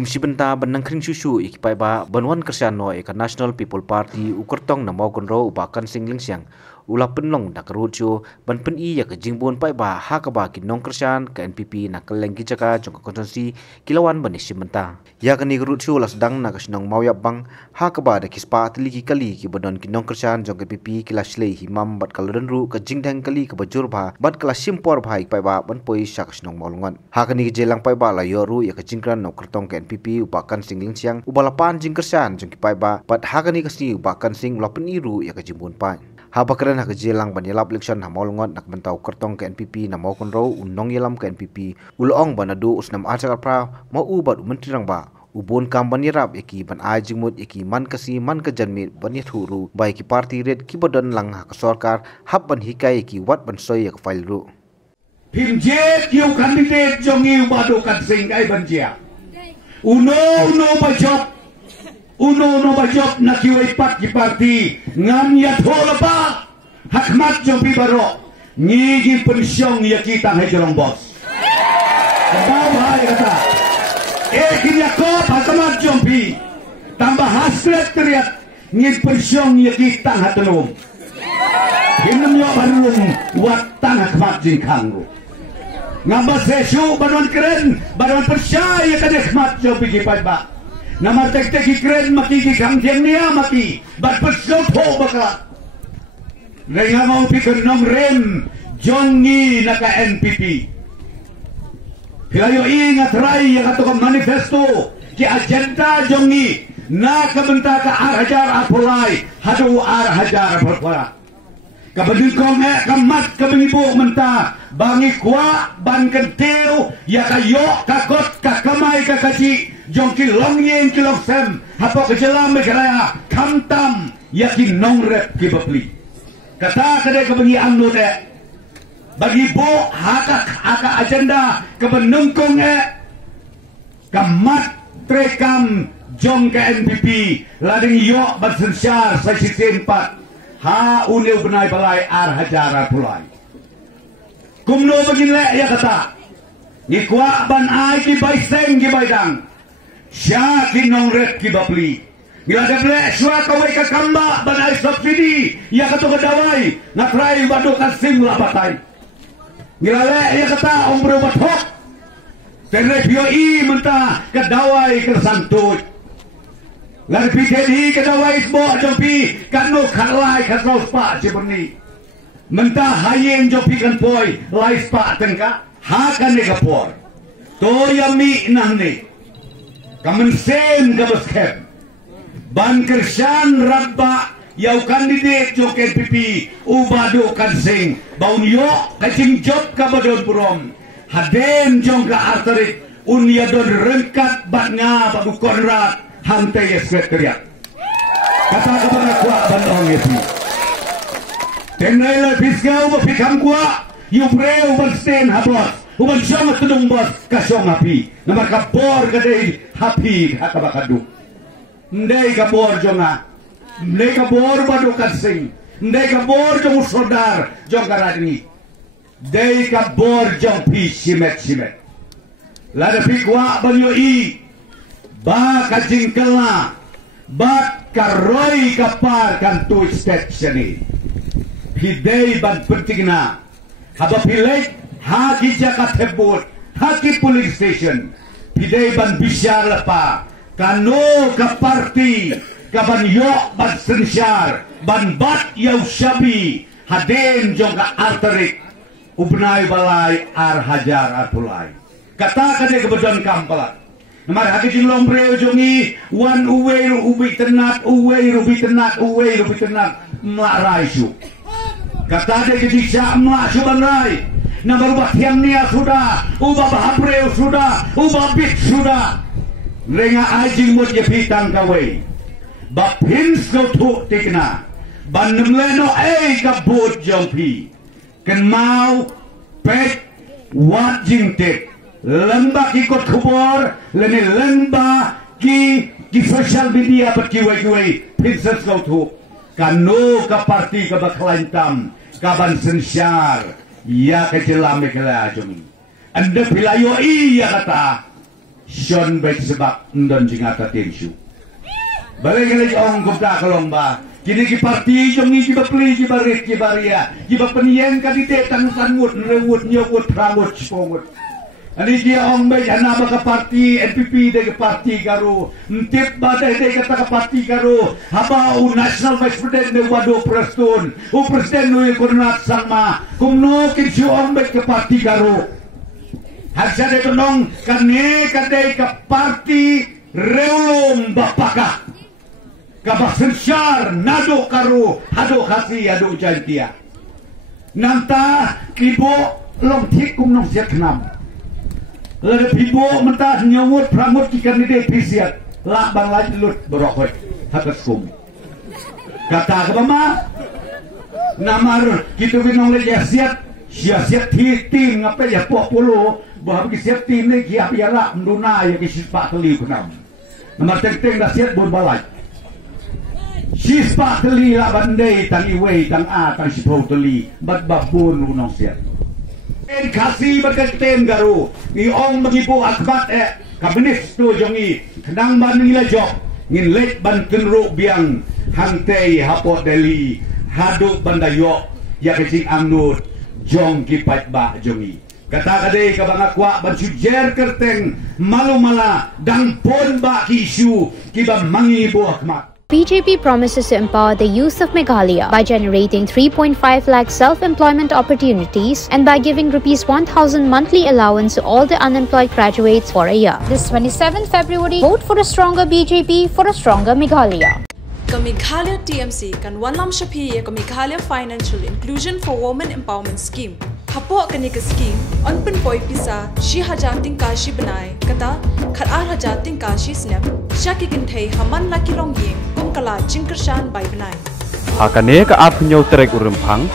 kumsi benta benang kring susu ikipai ba banwan kersian no ika National People Party ukertong na mau konro ubakan singling siang ula penlong dak rujo ban pen I ya ke jingbon pai ba ha ka ba ki nong kersian ke NPP na keleng ki jaka jong konstitusi kilawan bani simenta ya ke ni rujo la sedang na kasinong mau ya bang ha ka ba da kispa atli ki kali ki badon ki nong kersian jong NPP kilas lei himam bat kalren ru ke jingdang kali ke bajur ba bat kelas simpor ba pai ba ban poi syak kasinong maulungan ha ke ni jelang pai ba la yoru ya ke jingkran no kertong ke NPP ubakan singling siang ubalapan jing kersian jong ki pai ba bat ha ke ni kasi ubakan sing ula pen iru ya ke jimbon pai haba keren hak jelang banyalap election na maulungan nak mentau kertong ke NPP na mau konro unong yelam ke NPP ulong banadu usnam ajar pra mau ubat menteri rang ba ubon kam banyarap eki ban ajimut eki man kasi man ke janmit banyat huru bai ki parti red ki badan lang hak sarkar hab ban hikai eki wat ban soy ke file ru pimjet yu candidate jongi ubado kan sing ai banjia uno bajop uno bajop na kiwai pat ki parti ngam ya thola pa hakmat jopi baro ngigi pensiong ya kita hai jorong bos bahai kata kinya ko hakmat jopi tambah hasret teriak ngigi pensiong ya kita hatlum hinam yo barung watang hakmat jingkang ngamba sesu badan keren badan percaya kan hakmat jopi ki ba nama tek-tek keren maki ki kamjeng nia maki bat pesot ho baka lenga mau pikir nom rem jongi naka NPP kayo ingat rai yang kata manifesto ki agenda jongi na kabenta ka hajar apulai hadu hajar berkuara kabending kong kamat kabengibu menta bangi kwa ban kentiu ya kayo kakot kakamai kakaci jongki longyen kilok sem hapo kejelam megeraya kamtam yakin nongrep kibapli kata kedai kebengi amno de bagi bo haka agenda kebenungkong kamat trekam jong ke NPP lading yo bersensyar sesi tempat ha uneu benai balai ar hajara pulai kumno begini ya kata ni kwa ban ai ki bai seng ki bai dang Syaki nongret ki bapli. Bila ada blek suat kawai ke kamba banai subsidi ya kata kedawai nakrai badu kasim labatai. Bila le ya kata ombre bathok. Tenre POI menta kedawai kersantut. Lar PKD kedawai sbo jopi kanu khalai khasau spa ciberni. Menta hayen jopi kan poi lai spa tengka hakan ne kapor. To yami nahne. Kamen sen kabaskem ban kersan rabba yau kandidat jok NPP ubado kan sing baun yo kacing job kabadon purom haden jong ka arterik unia don rengkat batnya babu konrad hante sekretariat kata kepada kuat bandong itu tenai la fiskal ba fikam kuat yu breu bersten habos uban sama tudung bos kasong api nama kapor kadai hapi hakabakadu ndai kapor jonga ndai kapor badu kasing ndai kapor jong sodar jong karadini ndai kapor jong pi simet lada pikwa banyo I ba kajing kela bat karoi kapar kan tu station ni hidai ban pentingna haba pilek haki jakat hebut, haki police station, pidai ban bisyar lepa, kano ka parti, kaban yok ban sensyar, ban bat yau syabi, haden jong ka arterik, ubnai balai ar hajar arpulai. Kata kade kebetulan kampalat. Namar haki jinglong breu jongi, wan uwe ubi tenat, rubi tenat, marai su. Kata de kediksa mak suban rai. Nama ubah tiangnya sudah, ubah bahabreu sudah, ubah bit sudah. Lenga ajing mut jepitan kawai. Bapin skotu tikna. Bandem leno kabut jompi. Ken mau pet wat jingtik. Lembak ikut kubor, lene lembak ki social media berkiwai-kiwai. Pinset skotu. Kanu ka parti ka baklaintam, kaban sensyar. Ya kejelam kela jumi. Anda pilayo iya kata Sean baik sebab ndon jingata timsu. Balik lagi orang kumda kalomba. Kini ki parti jongi ki bapli ki barit ki baria ki bapenian ka dite tang sangut rewut nyokut pramut spongut. Ani dia orang baik hana baka parti NPP de parti garu ntip badai de kata parti garu haba national vice president de wado preston u presiden nu kornat sama kumno ki orang baik ke parti garu haksa de benong kane kadai ke parti reulum bapaka kabah sensyar nado karu hado khasi hado jantia nanta kibo long thik kumnong siat kenam lada pibo mentah nyawut pramut kikan ide pisiat la bang laj lut berokoi hakas kum kata kebama namar kitu binong le siat siat tim ngape ya pok puluh bahwa siat tim ni kiap ya la mduna ya kispak keli kenam namar teng dah siat bun balai Sispa teli la bandai tang iwei tang a tang sipau teli bat babun unong siat. En kasih berketem garu ni ong mengipu akbat kabinet tu jongi kedang ban ngila jok ngin lek ban tenru biang hantei hapot deli haduk bandayok ya kecing amnut jong kipat ba jongi. Kata kadai kabang akwa ban sujer kerteng malu mala dang pon ba ki isu kiba mangi buah akmat. BJP promises to empower the youth of Meghalaya by generating 3.5 lakh self-employment opportunities and by giving Rs 1,000 monthly allowance to all the unemployed graduates for a year. This 27th February, vote for a stronger BJP for a stronger Meghalaya. Meghalaya TMC kan Wanlam Shapi ya Meghalaya Financial Inclusion for Women Empowerment Scheme. Hapo kani ka scheme on pen poi pisa shi hajating kashi banai kata khatar hajating kashi snap shaki ginthei haman laki longyeng kum kala jingkershan bai banai hakane ka apnyo trek urumphang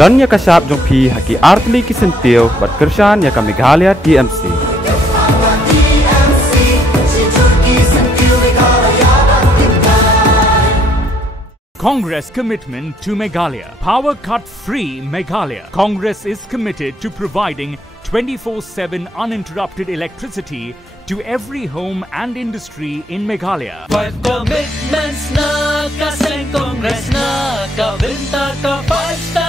janya ka sap jongphi haki artli kisentiu bat kershan ya ka Meghalaya TMC. Congress commitment to Meghalaya. Power cut free Meghalaya. Congress is committed to providing 24/7 uninterrupted electricity to every home and industry in Meghalaya. Five commitments na kaseng Congress na kabinta ka 5 star